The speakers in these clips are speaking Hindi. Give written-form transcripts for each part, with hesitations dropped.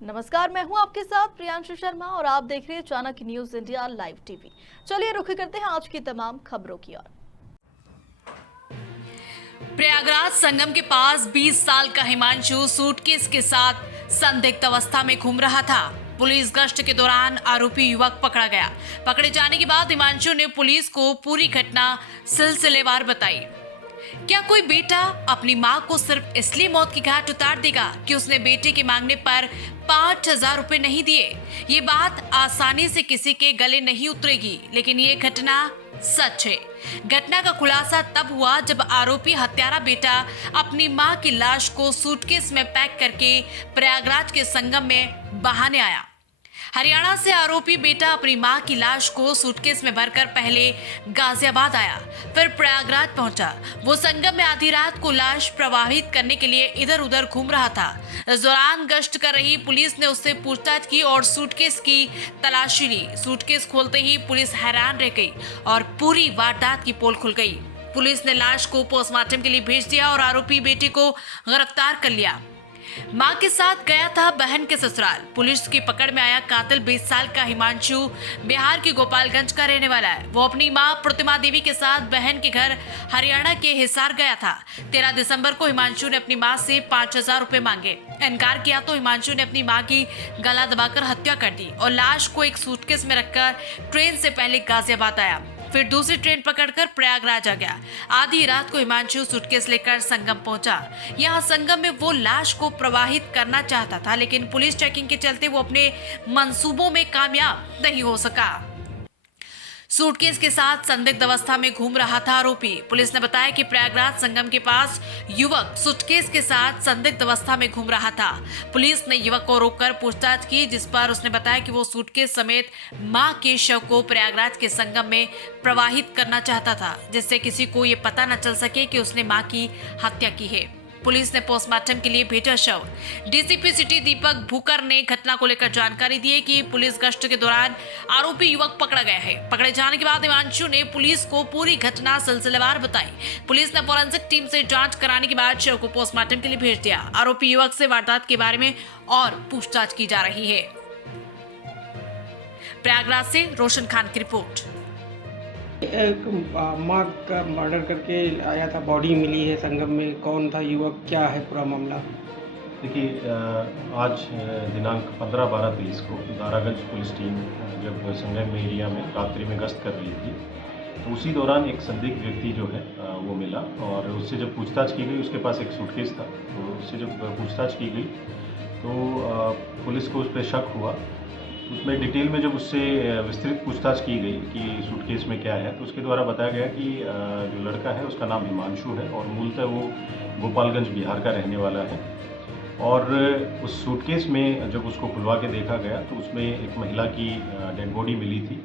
नमस्कार, मैं हूं आपके साथ प्रियांशु शर्मा और आप देख रहे हैं Chanakya news India live TV. चलिए रुख करते हैं आज की तमाम खबरों की ओर। प्रयागराज संगम के पास 20 साल का हिमांशु सूटकेस के साथ संदिग्ध अवस्था में घूम रहा था। पुलिस गश्त के दौरान आरोपी युवक पकड़ा गया। पकड़े जाने के बाद हिमांशु ने पुलिस को पूरी घटना सिलसिलेवार बताई। क्या कोई बेटा अपनी मां को सिर्फ इसलिए मौत की घाट उतार देगा कि उसने बेटे के मांगने पर 5,000 रुपए नहीं दिए? ये बात आसानी से किसी के गले नहीं उतरेगी, लेकिन ये घटना सच है। घटना का खुलासा तब हुआ जब आरोपी हत्यारा बेटा अपनी मां की लाश को सूटकेस में पैक करके प्रयागराज के संगम में बहाने आया। हरियाणा से आरोपी बेटा अपनी मां की लाश को सूटकेस में भरकर पहले गाजियाबाद आया, फिर प्रयागराज पहुंचा। वो संगम में आधी रात को लाश प्रवाहित करने के लिए इधर उधर घूम रहा था। इस दौरान गश्त कर रही पुलिस ने उससे पूछताछ की और सूटकेस की तलाशी ली। सूटकेस खोलते ही पुलिस हैरान रह गई और पूरी वारदात की पोल खुल गई। पुलिस ने लाश को पोस्टमार्टम के लिए भेज दिया और आरोपी बेटे को गिरफ्तार कर लिया। मां के साथ गया था बहन के ससुराल। पुलिस की पकड़ में आया कातिल 20 साल का हिमांशु बिहार के गोपालगंज का रहने वाला है। वो अपनी मां प्रतिमा देवी के साथ बहन के घर हरियाणा के हिसार गया था। 13 दिसंबर को हिमांशु ने अपनी मां से 5,000 रुपए मांगे। इनकार किया तो हिमांशु ने अपनी मां की गला दबाकर हत्या कर दी और लाश को एक सूटकेस में रखकर ट्रेन से पहले गाजियाबाद आया, फिर दूसरी ट्रेन पकड़कर प्रयागराज आ गया। आधी रात को हिमांशु सूटकेस लेकर संगम पहुंचा। यहां संगम में वो लाश को प्रवाहित करना चाहता था, लेकिन पुलिस चेकिंग के चलते वो अपने मंसूबों में कामयाब नहीं हो सका। सूटकेस के साथ संदिग्ध अवस्था में घूम रहा था आरोपी। पुलिस ने बताया कि प्रयागराज संगम के पास युवक सूटकेस के साथ संदिग्ध अवस्था में घूम रहा था। पुलिस ने युवक को रोककर पूछताछ की, जिस पर उसने बताया कि वो सूटकेस समेत मां के शव को प्रयागराज के संगम में प्रवाहित करना चाहता था, जिससे किसी को ये पता न चल सके कि उसने मां की हत्या की है। पुलिस ने पोस्टमार्टम के लिए भेजा शव। डीसीपी सिटी दीपक भूकर ने घटना को लेकर जानकारी दी है कि पुलिस गश्त के दौरान आरोपी युवक पकड़ा गया है। पकड़े जाने के बाद हिमांशु ने पुलिस को पूरी घटना सिलसिलेवार बताई। पुलिस ने फोरेंसिक टीम से जांच कराने के बाद शव को पोस्टमार्टम के लिए भेज दिया। आरोपी युवक से वारदात के बारे में और पूछताछ की जा रही है। प्रयागराज से रोशन खान की रिपोर्ट। एक माँ का मर्डर करके आया था, बॉडी मिली है संगम में। कौन था युवक, क्या है पूरा मामला? देखिए, आज दिनांक 15-12-23 को दारागंज पुलिस टीम जब संगम एरिया में रात्रि में गश्त कर रही थी, तो उसी दौरान एक संदिग्ध व्यक्ति जो है वो मिला और उससे जब पूछताछ की गई, उसके पास एक सूटकेस था। तो उससे जब पूछताछ की गई तो पुलिस को उस पर शक हुआ। उसमें डिटेल में जब उससे विस्तृत पूछताछ की गई कि सूटकेस में क्या है, तो उसके द्वारा बताया गया कि जो लड़का है उसका नाम हिमांशु है और मूलतः वो गोपालगंज बिहार का रहने वाला है। और उस सूटकेस में जब उसको खुलवा के देखा गया तो उसमें एक महिला की डेड बॉडी मिली थी।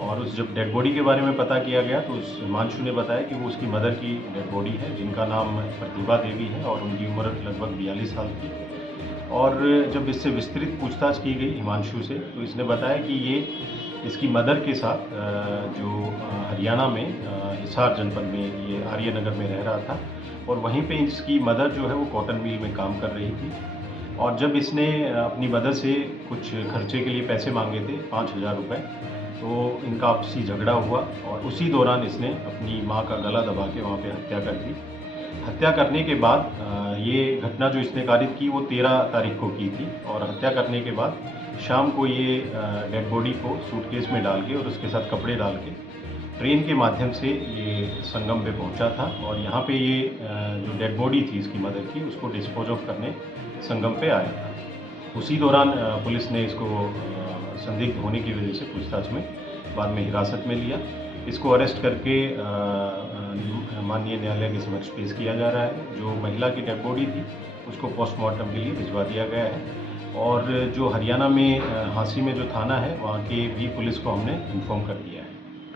और उस जब डेड बॉडी के बारे में पता किया गया तो उस हिमांशु ने बताया कि वो उसकी मदर की डेड बॉडी है, जिनका नाम प्रतिभा देवी है और उनकी उम्र लगभग 42 साल की। और जब इससे विस्तृत पूछताछ की गई हिमांशु से, तो इसने बताया कि ये इसकी मदर के साथ जो हरियाणा में हिसार जनपद में ये आर्यनगर में रह रहा था और वहीं पे इसकी मदर जो है वो कॉटन मिल में काम कर रही थी। और जब इसने अपनी मदर से कुछ खर्चे के लिए पैसे मांगे थे 5,000 रुपये, तो इनका आपसी झगड़ा हुआ और उसी दौरान इसने अपनी माँ का गला दबा के वहाँ पे हत्या कर दी। हत्या करने के बाद ये घटना जो इसने कारित की वो 13 तारीख को की थी और हत्या करने के बाद शाम को ये डेड बॉडी को सूटकेस में डाल के और उसके साथ कपड़े डाल के ट्रेन के माध्यम से ये संगम पे पहुंचा था। और यहाँ पे ये जो डेड बॉडी थी इसकी मदर की, उसको डिस्पोज ऑफ करने संगम पे आया था। उसी दौरान पुलिस ने इसको संदिग्ध होने की वजह से पूछताछ में बाद में हिरासत में लिया। इसको अरेस्ट करके माननीय न्यायालय के समक्ष पेश किया जा रहा है। जो महिला की डेड बॉडी थी उसको पोस्टमार्टम के लिए भिजवा दिया गया है और जो हरियाणा में हांसी में जो थाना है वहाँ के भी पुलिस को हमने इन्फॉर्म कर दिया है।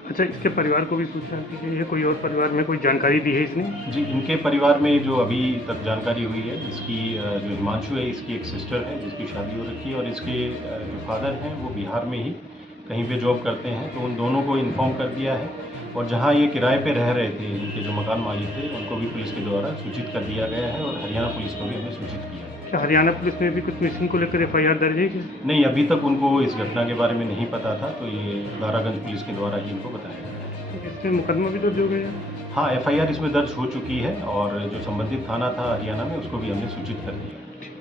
अच्छा, इसके परिवार को भी सूचना दी गई है? कोई और परिवार में कोई जानकारी दी है इसने? जी, इनके परिवार में जो अभी तक जानकारी हुई है, इसकी जो हिमांशु है इसकी एक सिस्टर है जिसकी शादी हो रखी है और इसके जो फादर हैं वो बिहार में ही कहीं पे जॉब करते हैं। तो उन दोनों को इन्फॉर्म कर दिया है और जहाँ ये किराए पे रह रहे थे, इनके जो मकान मालिक थे, उनको भी पुलिस के द्वारा सूचित कर दिया गया है और हरियाणा पुलिस को भी हमने सूचित किया है। अच्छा, हरियाणा पुलिस में भी कुछ मिसिंग को लेकर FIR दर्ज है क्या? नहीं, अभी तक उनको इस घटना के बारे में नहीं पता था, तो ये दारागंज पुलिस के द्वारा ही इनको बताया गया। इसमें मुकदमा भी दर्ज हो गया? हाँ, FIR इसमें दर्ज हो चुकी है और जो संबंधित थाना था हरियाणा में उसको भी हमने सूचित कर दिया।